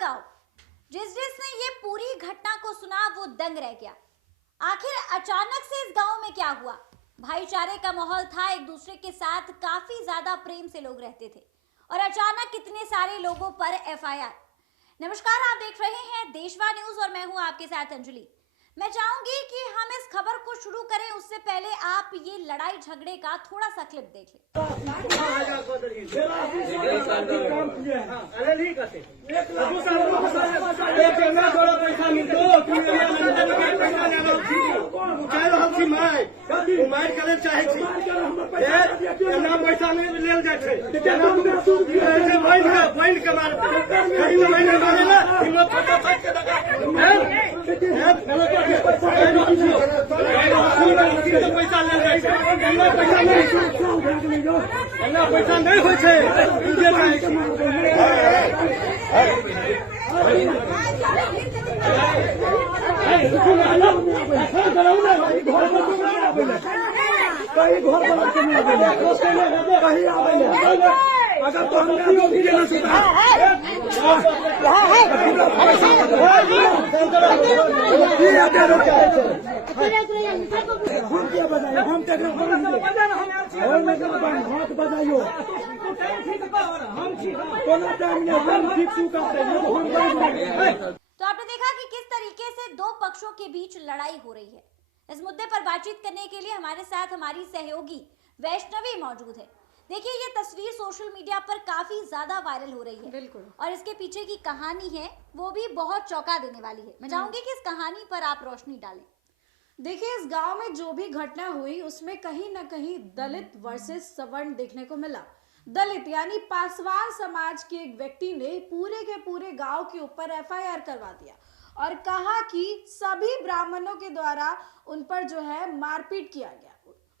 गांव। जिसने ये पूरी घटना को सुना वो दंग रह गया। आखिर अचानक से इस गांव में क्या हुआ? भाईचारे का माहौल था, एक दूसरे के साथ काफी ज्यादा प्रेम से लोग रहते थे और अचानक कितने सारे लोगों पर एफआईआर। नमस्कार, आप देख रहे हैं देशवा न्यूज और मैं हूं आपके साथ अंजलि। मैं चाहूंगी कि हम इस खबर को शुरू करें उससे पहले आप ये लड़ाई झगड़े का थोड़ा सा क्लिप देख पैसा नहीं हो छे अगर तो तो आपने देखा कि किस तरीके से दो पक्षों के बीच लड़ाई हो रही है। इस मुद्दे पर बातचीत करने के लिए हमारे साथ हमारी सहयोगी वैष्णवी मौजूद है। देखिए, ये तस्वीर सोशल मीडिया पर काफी ज्यादा वायरल हो रही है। बिल्कुल। और इसके पीछे की कहानी है वो भी बहुत चौंका देने वाली है। मैं चाहूंगी कि इस कहानी पर आप रोशनी डालें। देखिए, इस गांव में जो भी घटना हुई उसमें कहीं ना कहीं दलित वर्सेस सवर्ण देखने को मिला। दलित यानी पासवान समाज के एक व्यक्ति ने पूरे के पूरे गांव के ऊपर एफआईआर करवा दिया और कहा कि सभी ब्राह्मणों के द्वारा उन पर जो है मारपीट किया गया,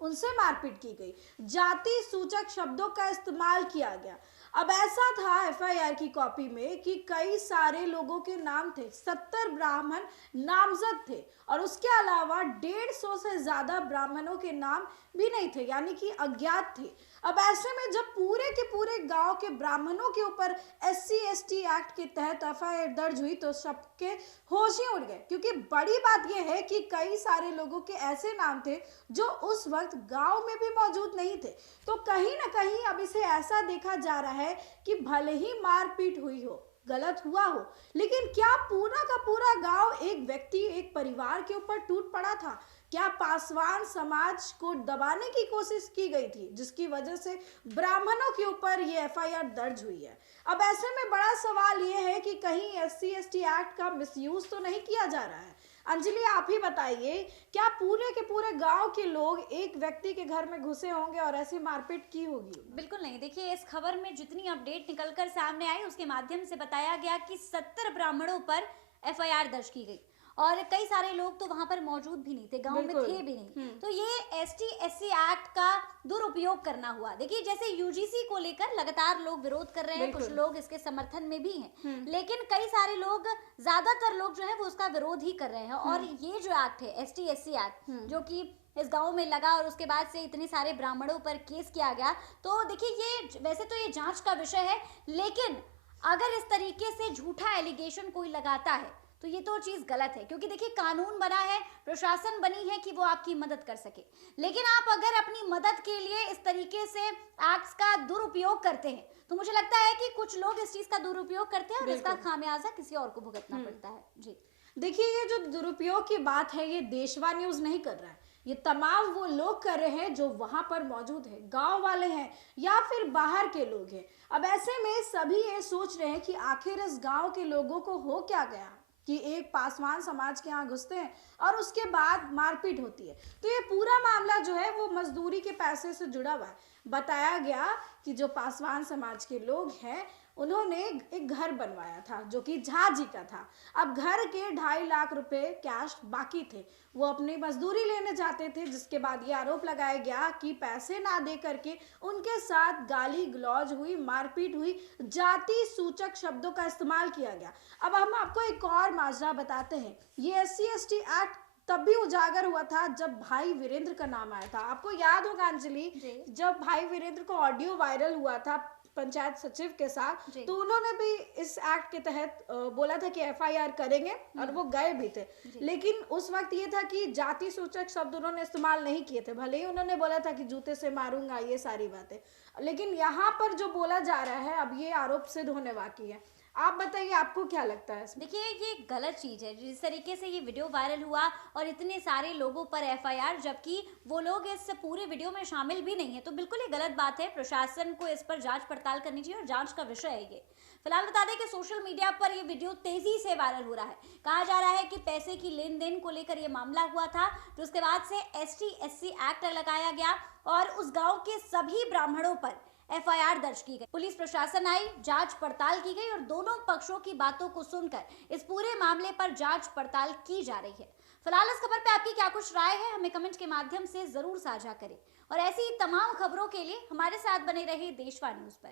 उनसे मारपीट की गई, जाति सूचक शब्दों का इस्तेमाल किया गया। अब ऐसा था एफआईआर की कॉपी में कि कई सारे लोगों के नाम थे, 70 ब्राह्मण नामजद थे और उसके अलावा 150 से ज्यादा ब्राह्मणों के नाम भी नहीं थे, यानी कि अज्ञात थे। अब ऐसे में जब पूरे के पूरे गांव के ब्राह्मणों के ऊपर SC/ST एक्ट के तहत एफआईआर दर्ज हुई तो सबके होश ही उड़ गए, क्योंकि बड़ी बात यह है कि कई सारे लोगों के ऐसे नाम थे जो उस वक्त गांव में भी मौजूद नहीं थे। तो कहीं ना कहीं अब इसे ऐसा देखा जा रहा है कि भले ही मारपीट हुई हो, गलत हुआ हो, लेकिन क्या पूरा का पूरा गांव एक व्यक्ति, एक परिवार के ऊपर टूट पड़ा था? क्या पासवान समाज को दबाने की कोशिश की गई थी, जिसकी वजह से ब्राह्मणों के ऊपर ये एफआईआर दर्ज हुई है? अब ऐसे में बड़ा सवाल ये है कि कहीं SC/ST एक्ट का मिसयूज तो नहीं किया जा रहा है? अंजलि, आप ही बताइए, क्या पूरे के पूरे गांव के लोग एक व्यक्ति के घर में घुसे होंगे और ऐसी मारपीट की होगी? बिल्कुल नहीं। देखिए, इस खबर में जितनी अपडेट निकलकर सामने आई उसके माध्यम से बताया गया कि 70 ब्राह्मणों पर एफआईआर दर्ज की गई और कई सारे लोग तो वहां पर मौजूद भी नहीं थे, गांव में थे भी नहीं। तो ये ST/SC एक्ट का दुरुपयोग करना हुआ। देखिए, जैसे UGC को लेकर लगातार लोग विरोध कर रहे हैं, कुछ लोग इसके समर्थन में भी हैं, लेकिन कई सारे लोग, ज्यादातर लोग जो है वो उसका विरोध ही कर रहे हैं। और ये जो एक्ट है ST/SC एक्ट, जो कि इस गांव में लगा और उसके बाद से इतने सारे ब्राह्मणों पर केस किया गया, तो देखिए, ये वैसे तो ये जांच का विषय है, लेकिन अगर इस तरीके से झूठा एलिगेशन कोई लगाता है तो ये तो चीज गलत है, क्योंकि देखिए, कानून बना है, प्रशासन बनी है कि वो आपकी मदद कर सके। लेकिन आप अगर अपनी मदद के लिए इस तरीके से एक्ट्स का दुरुपयोग करते हैं तो मुझे लगता है कि कुछ लोग इस चीज का दुरुपयोग करते हैं और इसका खामियाजा किसी और को भुगतना पड़ता है। जी देखिए, ये जो दुरुपयोग की बात है ये देशवा न्यूज नहीं कर रहा है, ये तमाम वो लोग कर रहे हैं जो वहां पर मौजूद है, गांव वाले हैं या फिर बाहर के लोग हैं। अब ऐसे में सभी ये सोच रहे हैं कि आखिर इस गांव के लोगों को हो क्या गया कि एक पासवान समाज के यहाँ घुसते हैं और उसके बाद मारपीट होती है। तो ये पूरा मामला जो है वो मजदूरी के पैसे से जुड़ा हुआ है। बताया गया कि जो पासवान समाज के लोग हैं उन्होंने एक घर बनवाया था जो कि झा जी का था। अब घर के 2.5 लाख रुपए कैश बाकी थे, वो अपनी मजदूरी लेने जाते थे, जिसके बाद ये आरोप लगाया गया कि पैसे ना दे करके उनके साथ गाली गलौज हुई, मारपीट हुई, जाति सूचक शब्दों का इस्तेमाल किया गया। अब हम आपको एक और माजरा बताते हैं। ये SC/ST एक्ट तब भी उजागर हुआ था जब भाई वीरेंद्र का नाम आया था। आपको याद होगा अंजलि, जब भाई वीरेंद्र को ऑडियो वायरल हुआ था पंचायत सचिव के साथ, जी। तो उन्होंने भी इस एक्ट के तहत बोला था कि एफआईआर करेंगे और वो गए भी थे। लेकिन उस वक्त ये था कि जाति सूचक शब्द उन्होंने इस्तेमाल नहीं किए थे, भले ही उन्होंने बोला था कि जूते से मारूंगा, ये सारी बातें। लेकिन यहाँ पर जो बोला जा रहा है, अब ये आरोप सिद्ध होने बाकी है। आप बताइए, आपको क्या लगता है इसमें? देखिए, ये गलत चीज है जिस तरीके से ये वीडियो वायरल हुआ और इतने सारे लोगों पर एफआईआर, जबकि वो लोग इस पूरे वीडियो में शामिल भी नहीं है, तो बिल्कुल ये गलत बात है। प्रशासन को इस पर जांच पड़ताल करनी चाहिए और जांच का विषय है ये। फिलहाल बता दें कि सोशल मीडिया पर ये वीडियो तेजी से वायरल हो रहा है। कहा जा रहा है कि पैसे की लेन देन को लेकर ये मामला हुआ था, तो उसके बाद से ST/SC एक्ट लगाया गया और उस गांव के सभी ब्राह्मणों पर एफआईआर दर्ज की गई। पुलिस प्रशासन आई, जांच पड़ताल की गई और दोनों पक्षों की बातों को सुनकर इस पूरे मामले पर जांच पड़ताल की जा रही है। फिलहाल इस खबर पे आपकी क्या कुछ राय है, हमें कमेंट के माध्यम से जरूर साझा करें और ऐसी ही तमाम खबरों के लिए हमारे साथ बने रहिए देशवा न्यूज पर।